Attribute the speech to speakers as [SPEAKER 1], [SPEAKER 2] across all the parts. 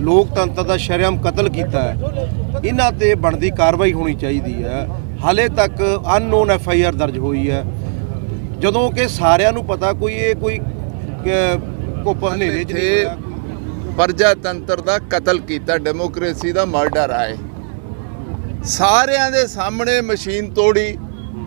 [SPEAKER 1] ਲੋਕਤੰਤਰ ਦਾ ਸ਼ਰੇਆਮ ਕਤਲ ਕੀਤਾ ਹੈ ਇਹਨਾਂ ਤੇ ਬਣਦੀ ਕਾਰਵਾਈ ਹੋਣੀ ਚਾਹੀਦੀ ਹੈ। ਹਾਲੇ ਤੱਕ ਅਨਨੋਨ ਐਫ ਆਈ ਆਰ ਦਰਜ ਹੋਈ ਹੈ। ਜਦੋਂ ਕਿ ਸਾਰਿਆਂ ਨੂੰ ਪਤਾ ਕੋਈ ਇਹ ਕੋਈ ਕੋਪ ਹਨੇਰੇ ਚ।
[SPEAKER 2] ਪ੍ਰਜਾਤੰਤਰ ਦਾ ਕਤਲ ਕੀਤਾ ਡੈਮੋਕ੍ਰੇਸੀ ਦਾ ਮਰਡਰ ਆਏ। ਸਾਰਿਆਂ ਦੇ ਸਾਹਮਣੇ ਮਸ਼ੀਨ ਤੋੜੀ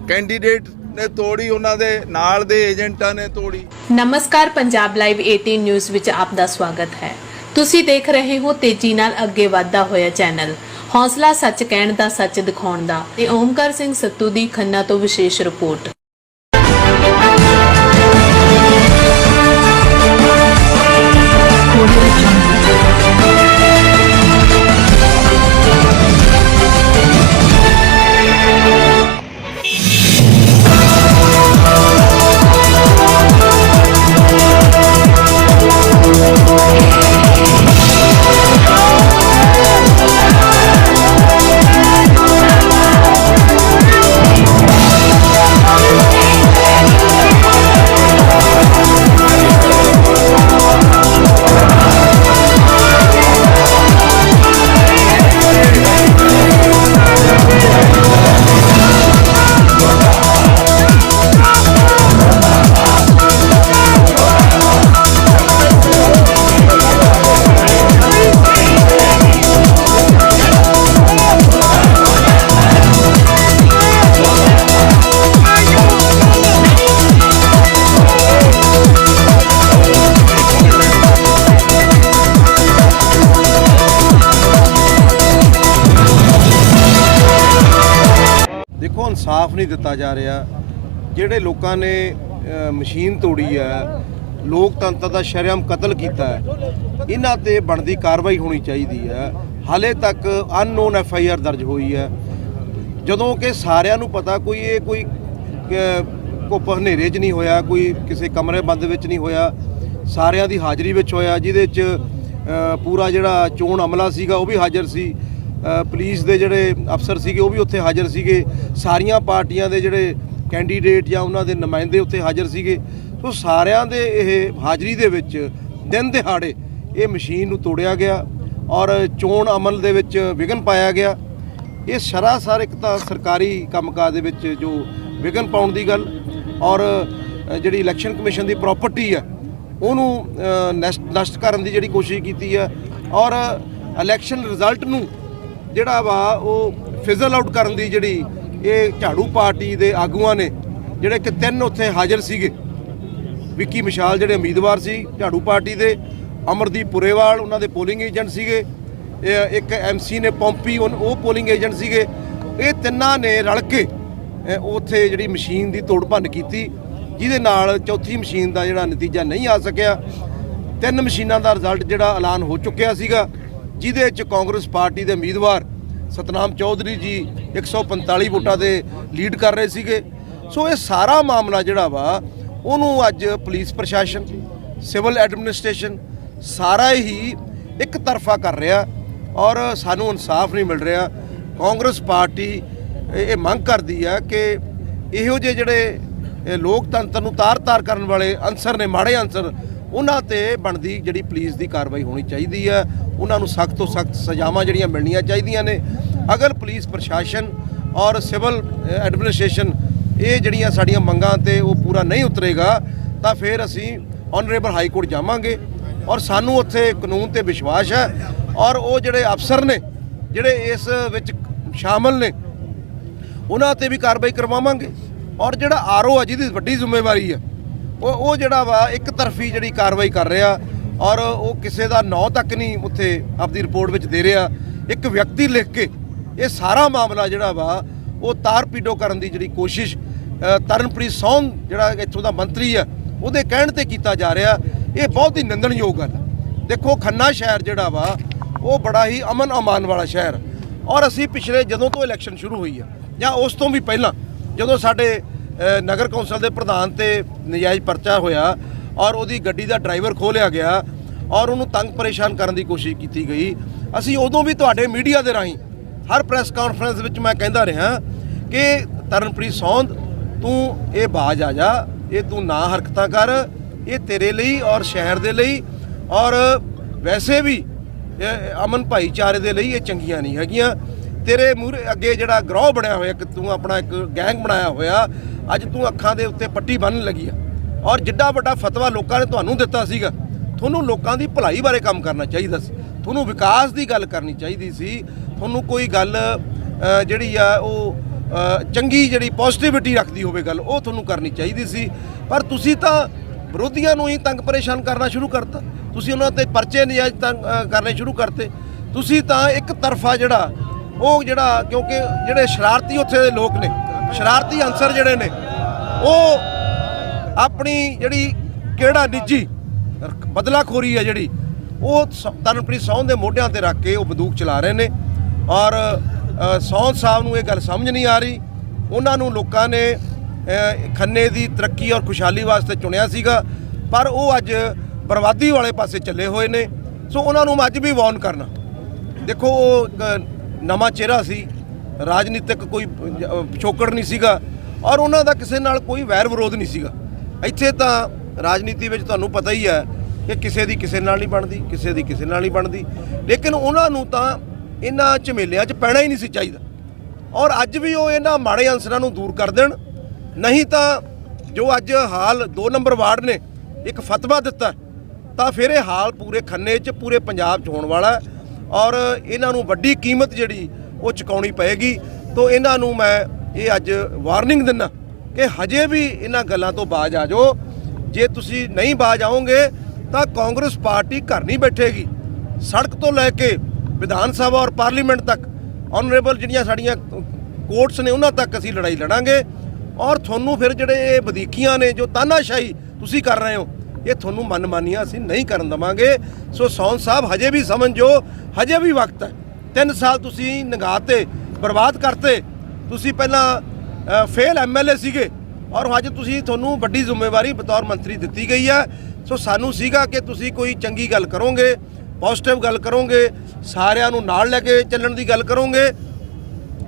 [SPEAKER 2] ਕੈਂਡੀਡੇਟ ਨੇ ਤੋੜੀ, ਉਹਨਾਂ ਦੇ ਨਾਲ ਦੇ ਏਜੰਟਾਂ ਨੇ ਤੋੜੀ।
[SPEAKER 3] ਨਮਸਕਾਰ, ਪੰਜਾਬ ਲਾਈਵ 18 ਨਿਊਜ਼ ਵਿੱਚ ਆਪ ਦਾ ਸਵਾਗਤ ਹੈ। ਤੁਸੀਂ ਦੇਖ ਰਹੇ ਹੋ ਤੇਜ਼ੀ ਨਾਲ ਅੱਗੇ ਵਧਦਾ ਹੋਇਆ ਚੈਨਲ। ਹੌਸਲਾ ਸੱਚ ਕਹਿਣ ਦਾ, ਸੱਚ ਦਿਖਾਉਣ ਦਾ ਤੇ ਓਮਕਾਰ ਸਿੰਘ ਸੱਤੂ ਦੀ ਖੰਨਾ ਤੋਂ ਵਿਸ਼ੇਸ਼ ਰਿਪੋਰਟ।
[SPEAKER 1] ਨਹੀਂ ਦਿੱਤਾ ਜਾ ਰਿਹਾ। ਜਿਹੜੇ ਲੋਕਾਂ ਨੇ ਮਸ਼ੀਨ ਤੋੜੀ ਹੈ, ਲੋਕਤੰਤਰ ਦਾ ਸ਼ਰਮ ਕਤਲ ਕੀਤਾ ਹੈ, ਇਹਨਾਂ ਤੇ ਬਣਦੀ ਕਾਰਵਾਈ ਹੋਣੀ ਚਾਹੀਦੀ ਹੈ। ਹਾਲੇ ਤੱਕ ਅਨਨੋਨ ਐਫ ਆਈ ਆਰ ਦਰਜ ਹੋਈ ਹੈ। ਜਦੋਂ ਕਿ ਸਾਰਿਆਂ ਨੂੰ ਪਤਾ, ਕੋਈ ਇਹ ਕੋਈ ਕੋਪ ਹਨੇਰੇ 'ਚ ਨਹੀਂ ਹੋਇਆ, ਕੋਈ ਕਿਸੇ ਕਮਰੇ ਬੰਦ ਵਿੱਚ ਨਹੀਂ ਹੋਇਆ। ਸਾਰਿਆਂ ਦੀ ਹਾਜ਼ਰੀ ਵਿੱਚ ਹੋਇਆ, ਜਿਹਦੇ 'ਚ ਪੂਰਾ ਜਿਹੜਾ ਚੋਣ ਅਮਲਾ ਸੀਗਾ, ਉਹ ਵੀ ਹਾਜ਼ਰ ਸੀ। ਪੁਲਿਸ ਦੇ ਜਿਹੜੇ ਅਫਸਰ ਸੀਗੇ ਉਹ ਵੀ ਉੱਥੇ ਹਾਜ਼ਰ ਸੀਗੇ। ਸਾਰੀਆਂ ਪਾਰਟੀਆਂ ਦੇ ਜਿਹੜੇ ਕੈਂਡੀਡੇਟ ਜਾਂ ਉਹਨਾਂ ਦੇ ਨੁਮਾਇੰਦੇ ਉੱਥੇ ਹਾਜ਼ਰ ਸੀਗੇ। ਸੋ ਸਾਰਿਆਂ ਦੇ ਇਹ ਹਾਜ਼ਰੀ ਦੇ ਵਿੱਚ ਦਿਨ ਦਿਹਾੜੇ ਇਹ ਮਸ਼ੀਨ ਨੂੰ ਤੋੜਿਆ ਗਿਆ ਔਰ ਚੋਣ ਅਮਲ ਦੇ ਵਿੱਚ ਵਿਘਨ ਪਾਇਆ ਗਿਆ। ਇਹ ਸਰਾਸਰ ਇੱਕ ਤਾਂ ਸਰਕਾਰੀ ਕੰਮਕਾਜ ਦੇ ਵਿੱਚ ਜੋ ਵਿਘਨ ਪਾਉਣ ਦੀ ਗੱਲ ਔਰ ਜਿਹੜੀ ਇਲੈਕਸ਼ਨ ਕਮਿਸ਼ਨ ਦੀ ਪ੍ਰਾਪਰਟੀ ਹੈ ਉਹਨੂੰ ਅ, ਨਸ਼ਟ ਕਰਨ ਦੀ ਜਿਹੜੀ ਕੋਸ਼ਿਸ਼ ਕੀਤੀ ਹੈ ਔਰ ਇਲੈਕਸ਼ਨ ਰਿਜ਼ਲਟ ਨੂੰ ਜਿਹੜਾ ਵਾ ਉਹ ਫਿਜ਼ਲ ਆਊਟ ਕਰਨ ਦੀ ਜਿਹੜੀ ਇਹ ਝਾੜੂ ਪਾਰਟੀ ਦੇ ਆਗੂਆਂ ਨੇ, ਜਿਹੜੇ ਕਿ ਤਿੰਨ ਉੱਥੇ ਹਾਜ਼ਰ ਸੀਗੇ। ਵਿੱਕੀ ਮਿਸ਼ਾਲ ਜਿਹੜੇ ਉਮੀਦਵਾਰ ਸੀ ਝਾੜੂ ਪਾਰਟੀ ਦੇ, ਅਮਰਦੀਪ ਪੁਰੇਵਾਲ ਉਹਨਾਂ ਦੇ ਪੋਲਿੰਗ ਏਜੰਟ ਸੀਗੇ, ਇਹ ਇੱਕ ਐਮਸੀ ਨੇ ਪੌਂਪੀ ਉਹ ਪੋਲਿੰਗ ਏਜੰਟ ਸੀਗੇ। ਇਹ ਤਿੰਨਾਂ ਨੇ ਰਲ ਕੇ ਉੱਥੇ ਜਿਹੜੀ ਮਸ਼ੀਨ ਦੀ ਤੋੜ ਭੰਨ ਕੀਤੀ, ਜਿਹਦੇ ਨਾਲ ਚੌਥੀ ਮਸ਼ੀਨ ਦਾ ਜਿਹੜਾ ਨਤੀਜਾ ਨਹੀਂ ਆ ਸਕਿਆ। ਤਿੰਨ ਮਸ਼ੀਨਾਂ ਦਾ ਰਿਜ਼ਲਟ ਜਿਹੜਾ ਐਲਾਨ ਹੋ ਚੁੱਕਿਆ ਸੀਗਾ। ਜਿਹਦੇ ਵਿੱਚ ਕਾਂਗਰਸ ਪਾਰਟੀ ਦੇ ਉਮੀਦਵਾਰ ਸਤਨਾਮ ਚੌਧਰੀ ਜੀ 145 ਵੋਟਾਂ ਦੇ ਲੀਡ ਕਰ ਰਹੇ ਸੀਗੇ। ਸੋ ਇਹ ਸਾਰਾ ਮਾਮਲਾ ਜਿਹੜਾ ਵਾ, ਉਹਨੂੰ ਅੱਜ ਪੁਲਿਸ ਪ੍ਰਸ਼ਾਸਨ, ਸਿਵਲ ਐਡਮਿਨਿਸਟ੍ਰੇਸ਼ਨ ਸਾਰਾ ਹੀ ਇੱਕ ਤਰਫਾ ਕਰ ਰਿਹਾ ਔਰ ਸਾਨੂੰ ਇਨਸਾਫ ਨਹੀਂ ਮਿਲ ਰਿਹਾ। ਕਾਂਗਰਸ ਪਾਰਟੀ ਇਹ ਮੰਗ ਕਰਦੀ ਆ ਕਿ ਇਹੋ ਜਿਹੇ ਜਿਹੜੇ ਲੋਕਤੰਤਰ ਨੂੰ ਤਾਰ-ਤਾਰ ਕਰਨ ਵਾਲੇ ਅਨਸਰ ਨੇ, ਮਾੜੇ ਅਨਸਰ, ਉਹਨਾਂ ਤੇ ਬਣਦੀ ਜਿਹੜੀ ਪੁਲਿਸ ਦੀ ਕਾਰਵਾਈ ਹੋਣੀ ਚਾਹੀਦੀ ਹੈ ਉਹਨਾਂ ਨੂੰ ਸਖਤ ਤੋਂ ਸਖਤ ਸਜ਼ਾਵਾਂ ਜਿਹੜੀਆਂ ਮਿਲਣੀਆਂ ਚਾਹੀਦੀਆਂ ਨੇ। ਅਗਰ ਪੁਲਿਸ, ਪ੍ਰਸ਼ਾਸਨ ਔਰ ਸਿਵਲ ਐਡਮਿਨਿਸਟ੍ਰੇਸ਼ਨ ਇਹ ਜਿਹੜੀਆਂ ਸਾਡੀਆਂ ਮੰਗਾਂ ਤੇ ਉਹ ਪੂਰਾ ਨਹੀਂ ਉਤਰੇਗਾ, ਤਾਂ ਫਿਰ ਅਸੀਂ ਆਨਰੇਬਲ ਹਾਈ ਕੋਰਟ ਜਾਵਾਂਗੇ। ਔਰ ਸਾਨੂੰ ਉੱਥੇ ਕਾਨੂੰਨ ਤੇ ਵਿਸ਼ਵਾਸ ਹੈ ਔਰ ਉਹ ਜਿਹੜੇ ਅਫਸਰ ਨੇ, ਜਿਹੜੇ ਇਸ ਵਿੱਚ ਸ਼ਾਮਲ ਨੇ, ਉਹਨਾਂ ਤੇ ਵੀ ਕਾਰਵਾਈ ਕਰਵਾਵਾਂਗੇ। ਔਰ ਜਿਹੜਾ ਆਰਓ ਆ, ਜਿਹਦੀ ਵੱਡੀ ਜ਼ਿੰਮੇਵਾਰੀ ਹੈ, ਉਹ ਉਹ ਜਿਹੜਾ ਵਾ ਇੱਕ ਤਰਫੀ ਜਿਹੜੀ ਕਾਰਵਾਈ ਕਰ ਰਿਹਾ ਔਰ ਉਹ ਕਿਸੇ ਦਾ ਨਾਂ ਤੱਕ ਨਹੀਂ ਉੱਥੇ ਆਪਦੀ ਰਿਪੋਰਟ ਵਿੱਚ ਦੇ ਰਿਹਾ। ਇੱਕ ਵਿਅਕਤੀ ਲਿਖ ਕੇ ਇਹ ਸਾਰਾ ਮਾਮਲਾ ਜਿਹੜਾ ਵਾ, ਉਹ ਤਾਰ ਪੀਡੋ ਕਰਨ ਦੀ ਜਿਹੜੀ ਕੋਸ਼ਿਸ਼ ਤਰਨਪ੍ਰੀਤ ਸੌਨ ਜਿਹੜਾ ਇੱਥੋਂ ਦਾ ਮੰਤਰੀ ਆ, ਉਹਦੇ ਕਹਿਣ ਤੇ ਕੀਤਾ ਜਾ ਰਿਹਾ। ਇਹ ਬਹੁਤ ਹੀ ਨਿੰਦਣਯੋਗ ਗੱਲ ਹੈ ਦੇਖੋ, ਖੰਨਾ ਸ਼ਹਿਰ ਜਿਹੜਾ ਵਾ, ਉਹ ਬੜਾ ਹੀ ਅਮਨ ਅਮਾਨ ਵਾਲਾ ਸ਼ਹਿਰ। ਔਰ ਅਸੀਂ ਪਿਛਲੇ ਜਦੋਂ ਤੋਂ ਇਲੈਕਸ਼ਨ ਸ਼ੁਰੂ ਹੋਈ ਆ, ਜਾਂ ਉਸ ਤੋਂ ਵੀ ਪਹਿਲਾਂ, ਜਦੋਂ ਸਾਡੇ ਨਗਰ ਕੌਂਸਲ ਦੇ ਪ੍ਰਧਾਨ ਤੇ ਨਜਾਇਜ਼ ਪਰਚਾ ਹੋਇਆ ਔਰ ਉਹਦੀ ਗੱਡੀ ਦਾ ਡਰਾਈਵਰ ਖੋਲਿਆ ਗਿਆ ਔਰ ਉਹਨੂੰ ਤੰਗ ਪਰੇਸ਼ਾਨ ਕਰਨ ਦੀ ਕੋਸ਼ਿਸ਼ ਕੀਤੀ ਗਈ। ਅਸੀਂ ਉਦੋਂ ਵੀ ਤੁਹਾਡੇ ਮੀਡੀਆ ਦੇ ਰਾਹੀਂ ਹਰ ਪ੍ਰੈਸ ਕਾਨਫਰੰਸ ਵਿੱਚ ਮੈਂ ਕਹਿੰਦਾ ਰਿਹਾ ਕਿ ਤਰਨਪ੍ਰੀਤ ਸੌਂਦ, ਤੂੰ ਇਹ ਬਾਜ ਆ ਜਾ, ਇਹ ਤੂੰ ਨਾ ਹਰਕਤਾਂ ਕਰ, ਇਹ ਤੇਰੇ ਲਈ ਔਰ ਸ਼ਹਿਰ ਦੇ ਲਈ ਔਰ ਵੈਸੇ ਵੀ ਅਮਨ ਭਾਈਚਾਰੇ ਦੇ ਲਈ ਇਹ ਚੰਗੀਆਂ ਨਹੀਂ ਹੈਗੀਆਂ। ਤੇਰੇ ਮੂਹਰੇ ਅੱਗੇ ਜਿਹੜਾ ਗਰੋਹ ਬਣਿਆ ਹੋਇਆ ਕਿ ਤੂੰ ਆਪਣਾ ਇੱਕ ਗੈਂਗ ਬਣਾਇਆ ਹੋਇਆ, ਅੱਜ ਤੂੰ ਅੱਖਾਂ ਦੇ ਉੱਤੇ ਪੱਟੀ ਬੰਨ੍ਹਣ ਲੱਗੀ ਆ। ਔਰ ਜਿੱਡਾ ਵੱਡਾ ਫਤਵਾ ਲੋਕਾਂ ਨੇ ਤੁਹਾਨੂੰ ਦਿੱਤਾ ਸੀਗਾ, ਤੁਹਾਨੂੰ ਲੋਕਾਂ ਦੀ ਭਲਾਈ ਬਾਰੇ ਕੰਮ ਕਰਨਾ ਚਾਹੀਦਾ ਸੀ। ਤੁਹਾਨੂੰ ਵਿਕਾਸ ਦੀ ਗੱਲ ਕਰਨੀ ਚਾਹੀਦੀ ਸੀ। ਤੁਹਾਨੂੰ ਕੋਈ ਗੱਲ ਜਿਹੜੀ ਆ, ਉਹ ਚੰਗੀ ਜਿਹੜੀ ਪੋਜ਼ਿਟਿਵਿਟੀ ਰੱਖਦੀ ਹੋਵੇ ਗੱਲ, ਉਹ ਤੁਹਾਨੂੰ ਕਰਨੀ ਚਾਹੀਦੀ ਸੀ। ਪਰ ਤੁਸੀਂ ਤਾਂ ਵਿਰੋਧੀਆਂ ਨੂੰ ਹੀ ਤੰਗ ਪਰੇਸ਼ਾਨ ਕਰਨਾ ਸ਼ੁਰੂ ਕਰਤਾ। ਤੁਸੀਂ ਉਹਨਾਂ ਤੇ ਪਰਚੇ ਨਜਾਇਜ਼ ਤੰਗ ਕਰਨੇ ਸ਼ੁਰੂ ਕਰਤੇ। ਤੁਸੀਂ ਤਾਂ ਇੱਕ ਤਰਫਾ ਜਿਹੜਾ, ਉਹ ਜਿਹੜਾ, ਕਿਉਂਕਿ ਜਿਹੜੇ ਸ਼ਰਾਰਤੀ ਉੱਥੇ ਦੇ ਲੋਕ ਨੇ, ਸ਼ਰਾਰਤੀ ਅਨਸਰ ਜਿਹੜੇ ਨੇ, ਉਹ ਆਪਣੀ ਜਿਹੜੀ ਕਿਹੜਾ ਨਿੱਜੀ ਬਦਲਾਖੋਰੀ ਹੈ ਜਿਹੜੀ ਉਹ ਸ- ਤਰਨਪ੍ਰੀਤ ਸੌਂਦ ਦੇ ਮੋਢਿਆਂ ਤੇ ਰੱਖ ਕੇ ਉਹ ਬੰਦੂਕ ਚਲਾ ਰਹੇ ਨੇ। ਔਰ ਅ, ਸੌਂਦ ਸਾਹਿਬ ਨੂੰ ਇਹ ਗੱਲ ਸਮਝ ਨਹੀਂ ਆ ਰਹੀ। ਉਹਨਾਂ ਨੂੰ ਲੋਕਾਂ ਨੇ ਖੰਨੇ ਦੀ ਤਰੱਕੀ ਔਰ ਖੁਸ਼ਹਾਲੀ ਵਾਸਤੇ ਚੁਣਿਆ ਸੀਗਾ ਪਰ ਉਹ ਅੱਜ ਬਰਬਾਦੀ ਵਾਲੇ ਪਾਸੇ ਚੱਲੇ ਹੋਏ ਨੇ। ਸੋ ਉਹਨਾਂ ਨੂੰ ਅੱਜ ਵੀ ਵਾਰਨ ਕਰਨਾ। ਦੇਖੋ ਉਹ ਨਵਾਂ ਚਿਹਰਾ ਸੀ। ਰਾਜਨੀਤਿਕ ਕੋਈ ਪਿਛੋਕੜ ਨਹੀਂ ਸੀਗਾ। ਔਰ ਉਹਨਾਂ ਦਾ ਕਿਸੇ ਨਾਲ ਕੋਈ ਵੈਰ ਵਿਰੋਧ ਨਹੀਂ ਸੀਗਾ। ਇੱਥੇ ਤਾਂ ਰਾਜਨੀਤੀ ਵਿੱਚ ਤੁਹਾਨੂੰ ਪਤਾ ਹੀ ਹੈ ਕਿ ਕਿਸੇ ਦੀ ਕਿਸੇ ਨਾਲ ਨਹੀਂ ਬਣਦੀ, ਕਿਸੇ ਦੀ ਕਿਸੇ ਨਾਲ ਨਹੀਂ ਬਣਦੀ। ਲੇਕਿਨ ਉਹਨਾਂ ਨੂੰ ਤਾਂ ਇਹਨਾਂ ਝਮੇਲਿਆਂ 'ਚ ਪੈਣਾ ਹੀ ਨਹੀਂ ਸੀ ਚਾਹੀਦਾ। ਔਰ ਅੱਜ ਵੀ ਉਹ ਇਹਨਾਂ ਮਾੜੇ ਅੰਸਰਾਂ ਨੂੰ ਦੂਰ ਕਰ ਦੇਣ। ਨਹੀਂ ਤਾਂ ਜੋ ਅੱਜ ਹਾਲ 2 ਨੰਬਰ ਵਾਰਡ ਨੇ, ਇੱਕ ਫਤਵਾ ਦਿੱਤਾ, ਤਾਂ ਫਿਰ ਇਹ ਹਾਲ ਪੂਰੇ ਖੰਨੇ 'ਚ, ਪੂਰੇ ਪੰਜਾਬ 'ਚ ਹੋਣ ਵਾਲਾ ਔਰ ਇਹਨਾਂ ਨੂੰ ਵੱਡੀ ਕੀਮਤ ਜਿਹੜੀ ਉਹ ਚੁਕਾਉਣੀ ਪਏਗੀ। ਤੋਂ ਇਹਨਾਂ ਨੂੰ ਮੈਂ ਇਹ ਅੱਜ ਵਾਰਨਿੰਗ ਦਿੰਦਾ। ਕਿ ਹਜੇ ਵੀ ਇਹਨਾਂ ਗੱਲਾਂ ਤੋਂ ਬਾਜ ਆ ਜਾਓ। ਜੇ ਤੁਸੀਂ ਨਹੀਂ ਬਾਜ ਆਓਗੇ, ਤਾਂ ਕਾਂਗਰਸ ਪਾਰਟੀ ਘਰ ਨਹੀਂ ਬੈਠੇਗੀ। ਸੜਕ ਤੋਂ ਲੈ ਕੇ ਵਿਧਾਨ ਸਭਾ ਔਰ ਪਾਰਲੀਮੈਂਟ ਤੱਕ ਆਨਰੇਬਲ ਜਿਹੜੀਆਂ ਸਾਡੀਆਂ ਕੋਰਟਸ ਨੇ, ਉਹਨਾਂ ਤੱਕ ਅਸੀਂ ਲੜਾਈ ਲੜਾਂਗੇ। ਔਰ ਤੁਹਾਨੂੰ ਫਿਰ ਜਿਹੜੇ ਇਹ ਵਧੀਕੀਆਂ ਨੇ, ਜੋ ਤਾਨਾਸ਼ਾਹੀ ਤੁਸੀਂ ਕਰ ਰਹੇ ਹੋ, ਇਹ ਤੁਹਾਨੂੰ ਮਨਮਾਨੀਆਂ ਅਸੀਂ ਨਹੀਂ ਕਰਨ ਦਵਾਂਗੇ। ਸੋ ਸੌਨ ਸਾਹਿਬ, ਹਜੇ ਵੀ ਸਮਝੋ, ਹਜੇ ਵੀ ਵਕਤ ਹੈ। 3 ਸਾਲ ਤੁਸੀਂ ਨਿਗਾਹ ਤੇ ਬਰਬਾਦ ਕਰਤੇ। ਤੁਸੀਂ ਪਹਿਲਾਂ ਫੇਲ ਐਮਐਲਏ ਸੀਗੇ। ਔਰ ਅੱਜ ਤੁਸੀਂ ਤੁਹਾਨੂੰ ਵੱਡੀ ਜ਼ਿੰਮੇਵਾਰੀ ਬਤੌਰ ਮੰਤਰੀ ਦਿੱਤੀ ਗਈ ਹੈ। ਸੋ ਸਾਨੂੰ ਸੀਗਾ ਕਿ ਤੁਸੀਂ ਕੋਈ ਚੰਗੀ ਗੱਲ ਕਰੋਗੇ ਪੋਜ਼ਿਟਿਵ ਗੱਲ ਕਰੋਗੇ, ਸਾਰਿਆਂ ਨੂੰ ਨਾਲ ਲੈ ਕੇ ਚੱਲਣ ਦੀ ਗੱਲ ਕਰੋਗੇ।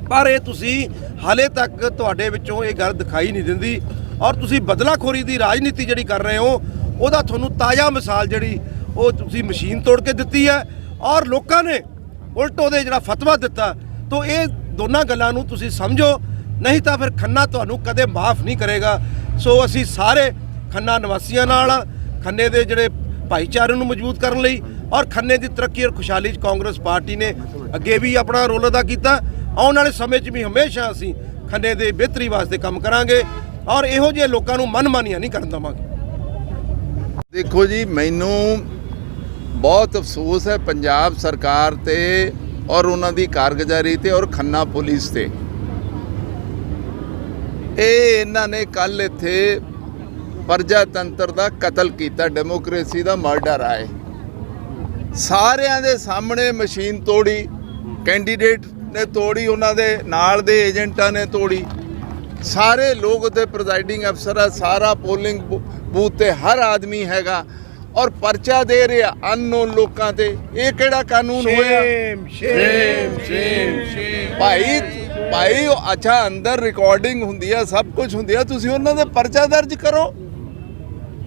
[SPEAKER 1] ਪਰ ਇਹ ਤੁਸੀਂ ਹਾਲੇ ਤੱਕ ਤੁਹਾਡੇ ਵਿੱਚੋਂ ਇਹ ਗੱਲ ਦਿਖਾਈ ਨਹੀਂ ਦਿੰਦੀ। ਔਰ ਤੁਸੀਂ ਬਦਲਾਖੋਰੀ ਦੀ ਰਾਜਨੀਤੀ ਜਿਹੜੀ ਕਰ ਰਹੇ ਹੋ, ਉਹਦਾ ਤੁਹਾਨੂੰ ਤਾਜ਼ਾ ਮਿਸਾਲ ਜਿਹੜੀ ਉਹ ਤੁਸੀਂ ਮਸ਼ੀਨ ਤੋੜ ਕੇ ਦਿੱਤੀ ਹੈ। ਔਰ ਲੋਕਾਂ ਨੇ ਉਲਟ ਉਹਦੇ ਜਿਹੜਾ ਫਤਵਾ ਦਿੱਤਾ, ਤੋਂ ਇਹ ਦੋਨਾਂ ਗੱਲਾਂ ਨੂੰ ਤੁਸੀਂ ਸਮਝੋ। ਨਹੀਂ ਤਾਂ ਫਿਰ ਖੰਨਾ ਤੁਹਾਨੂੰ ਕਦੇ ਮਾਫ ਨਹੀਂ ਕਰੇਗਾ। ਸੋ ਅਸੀਂ ਸਾਰੇ ਖੰਨਾ ਨਿਵਾਸੀਆਂ ਨਾਲ ਖੰਨੇ ਦੇ ਜਿਹੜੇ ਭਾਈਚਾਰੇ ਨੂੰ ਮਜ਼ਬੂਤ ਕਰਨ ਲਈ ਔਰ ਖੰਨੇ ਦੀ ਤਰੱਕੀ ਔਰ ਖੁਸ਼ਹਾਲੀ 'ਚ ਕਾਂਗਰਸ ਪਾਰਟੀ ਨੇ ਅੱਗੇ ਵੀ ਆਪਣਾ ਰੋਲ ਅਦਾ ਕੀਤਾ। ਆਉਣ ਵਾਲੇ ਸਮੇਂ 'ਚ ਵੀ ਹਮੇਸ਼ਾ ਅਸੀਂ ਖੰਨੇ ਦੇ ਬਿਹਤਰੀ ਵਾਸਤੇ ਕੰਮ ਕਰਾਂਗੇ ਔਰ ਇਹੋ ਜਿਹੇ ਲੋਕਾਂ ਨੂੰ ਮਨਮਾਨੀਆਂ ਨਹੀਂ ਕਰਨ ਦੇਵਾਂਗੇ।
[SPEAKER 2] ਦੇਖੋ ਜੀ, ਮੈਨੂੰ ਬਹੁਤ ਅਫਸੋਸ ਹੈ ਪੰਜਾਬ ਸਰਕਾਰ ਤੇ ਔਰ ਉਹਨਾਂ ਦੀ ਕਾਰਗੁਜ਼ਾਰੀ ਤੇ ਔਰ ਖੰਨਾ ਪੁਲਿਸ ਤੇ। ਇਹ ਇਹਨਾਂ ਨੇ ਕੱਲ ਇੱਥੇ ਪ੍ਰਜਾਤੰਤਰ ਦਾ ਕਤਲ ਕੀਤਾ ਡੈਮੋਕ੍ਰੇਸੀ ਦਾ ਮਰਡਰ ਆਏ। ਸਾਰਿਆਂ ਦੇ ਸਾਹਮਣੇ ਮਸ਼ੀਨ ਤੋੜੀ ਕੈਂਡੀਡੇਟ ਨੇ ਤੋੜੀ ਉਹਨਾਂ ਦੇ ਨਾਲ ਦੇ ਏਜੰਟਾਂ ਨੇ ਤੋੜੀ। ਸਾਰੇ ਲੋਕ ਉੱਤੇ ਪ੍ਰੈਜ਼ਾਈਡਿੰਗ ਅਫਸਰ ਆ ਸਾਰਾ ਪੋਲਿੰਗ ਬੂਥ ਤੇ ਹਰ ਆਦਮੀ ਹੈਗਾ ਔਰ ਪਰਚਾ ਦੇ ਰਿਹਾ ਅਨਨੋਨ ਲੋਕਾਂ ਤੇ। ਇਹ ਕਿਹੜਾ ਕਾਨੂੰਨ ਹੋਇਆ?
[SPEAKER 1] ਸ਼ੇਮ ਸ਼ੇਮ ਸ਼ੇਮ
[SPEAKER 2] ਭਾਈ ਭਾਈ ਉਹ ਅੱਛਾ ਅੰਦਰ ਰਿਕਾਰਡਿੰਗ ਹੁੰਦੀ ਆ ਸਭ ਕੁਝ ਹੁੰਦੀ ਆ ਤੁਸੀਂ ਉਹਨਾਂ ਦੇ ਪਰਚਾ ਦਰਜ ਕਰੋ।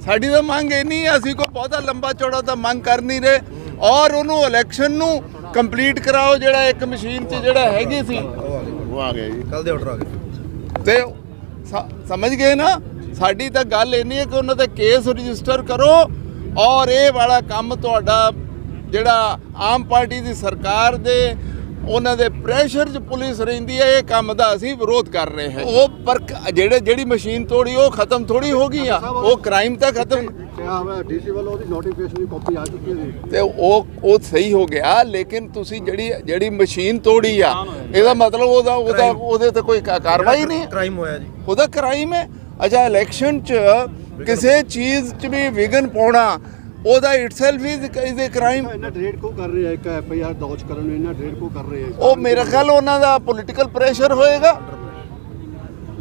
[SPEAKER 2] ਸਾਡੀ ਤਾਂ ਮੰਗ ਇਹ ਨਹੀਂ ਹੈ ਅਸੀਂ ਕੋਈ ਬਹੁਤਾ ਲੰਬਾ ਚੌੜਾ ਤਾਂ ਮੰਗ ਕਰ ਨਹੀਂ ਰਹੇ। ਔਰ ਉਹਨੂੰ ਇਲੈਕਸ਼ਨ ਨੂੰ ਕੰਪਲੀਟ ਕਰਾਓ ਜਿਹੜਾ ਇੱਕ ਮਸ਼ੀਨ 'ਚ ਜਿਹੜਾ ਹੈਗੀ ਸੀ। ਉਹ ਆ ਗਿਆ ਜੀ।
[SPEAKER 1] ਕੱਲ ਦੇ ਆਰਡਰ ਆ ਗਏ।
[SPEAKER 2] ਤੇ ਸਮਝ ਗਏ ਨਾ? ਸਾਡੀ ਤਾਂ ਗੱਲ ਇੰਨੀ ਹੈ ਕਿ ਉਹਨਾਂ ਤੇ ਕੇਸ ਰਜਿਸਟਰ ਕਰੋ। ਔਰ ਇਹ ਵਾਲਾ ਕੰਮ ਤੁਹਾਡਾ ਜਿਹੜਾ ਆਮ ਪਾਰਟੀ ਦੀ ਸਰਕਾਰ ਦੇ ਉਹਨਾਂ ਦੇ ਪ੍ਰੈਸ਼ਰ 'ਚ ਪੁਲਿਸ ਰਹਿੰਦੀ ਹੈ ਇਹ ਕੰਮ ਦਾ ਅਸੀਂ ਵਿਰੋਧ ਕਰ ਰਹੇ ਹਾਂ ਉਹ ਪਰ ਜਿਹੜੇ ਜਿਹੜੀ ਮਸ਼ੀਨ ਤੋੜੀ ਉਹ ਖਤਮ ਥੋੜੀ ਹੋ ਗਈ ਆ। ਉਹ ਕ੍ਰਾਈਮ ਤਾਂ ਖਤਮ
[SPEAKER 4] ਕਿਹਾ ਹੋਇਆ ਡੀਸੀ ਵੱਲੋਂ ਉਹਦੀ ਨੋਟੀਫਿਕੇਸ਼ਨ ਦੀ ਕਾਪੀ ਆ ਚੁੱਕੀ ਹੈ ਜੀ।
[SPEAKER 2] ਤੇ ਉਹ ਉਹ ਸਹੀ ਹੋ ਗਿਆ ਲੇਕਿਨ ਤੁਸੀਂ ਜਿਹੜੀ ਜਿਹੜੀ ਮਸ਼ੀਨ ਤੋੜੀ ਆ ਇਹਦਾ ਮਤਲਬ ਉਹਦਾ ਉਹਦਾ ਉਹਦੇ ਤੇ ਕੋਈ ਕਾਰਵਾਈ ਨਹੀਂ?
[SPEAKER 1] ਕ੍ਰਾਈਮ ਹੋਇਆ ਜੀ।
[SPEAKER 2] ਉਹਦਾ ਕ੍ਰਾਈਮ ਹੈ? ਅੱਛਾ ਇਲੈਕਸ਼ਨ 'ਚ ਕਿਸੇ ਚੀਜ਼ 'ਚ ਵੀ ਵਿਗਨ ਪਾਉਣਾ ਉਹਦਾ itself is is a crime
[SPEAKER 4] ਇਹਨਾਂ ਡਰੇਡ ਕੋ ਕਰ ਰਹੇ ਇੱਕ ਐਫ ਆਈ ਆਰ ਦੌਜ ਕਰਨ ਨੂੰ ਇਹਨਾਂ ਡਰੇਡ ਕੋ ਕਰ ਰਹੇ
[SPEAKER 2] ਉਹ ਮੇਰਾ ਖਿਆਲ ਉਹਨਾਂ ਦਾ ਪੋਲੀਟੀਕਲ ਪ੍ਰੈਸ਼ਰ ਹੋਏਗਾ।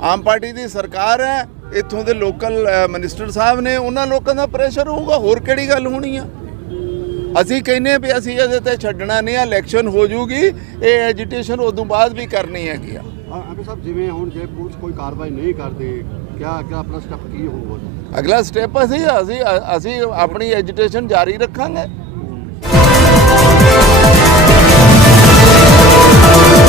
[SPEAKER 2] ਆਮ ਪਾਰਟੀ ਦੀ ਸਰਕਾਰ ਹੈ ਇੱਥੋਂ ਦੇ ਲੋਕਲ ਮਿਨਿਸਟਰ ਸਾਹਿਬ ਨੇ ਉਹਨਾਂ ਲੋਕਾਂ ਦਾ ਪ੍ਰੈਸ਼ਰ ਹੋਊਗਾ ਹੋਰ ਕਿਹੜੀ ਗੱਲ ਹੋਣੀ ਆ? ਅਸੀਂ ਕਹਿੰਨੇ ਆ ਵੀ ਅਸੀਂ ਇਹਦੇ ਤੇ ਛੱਡਣਾ ਨਹੀਂ ਆ ਇਲੈਕਸ਼ਨ ਹੋ ਜੂਗੀ ਇਹ ਐਜੀਟੇਸ਼ਨ ਉਦੋਂ ਬਾਅਦ ਵੀ ਕਰਨੀ ਹੈਗੀ ਆ।
[SPEAKER 4] ਐਮਪੀ ਸਾਹਿਬ ਜਿਵੇਂ ਹੁਣ ਜੇ ਪੁਲਿਸ ਕੋਈ ਕਾਰਵਾਈ ਨਹੀਂ ਕਰਦੀ ਕਿਆ ਅੱਗੇ ਆਪਣਾ ਸਟੈਪ ਕੀ ਹੋਊਗਾ?
[SPEAKER 2] ਅਗਲਾ ਸਟੈਪ ਅਸੀਂ ਅਸੀਂ ਅਸੀਂ ਆਪਣੀ ਐਜੀਟੇਸ਼ਨ ਜਾਰੀ ਰੱਖਾਂਗੇ।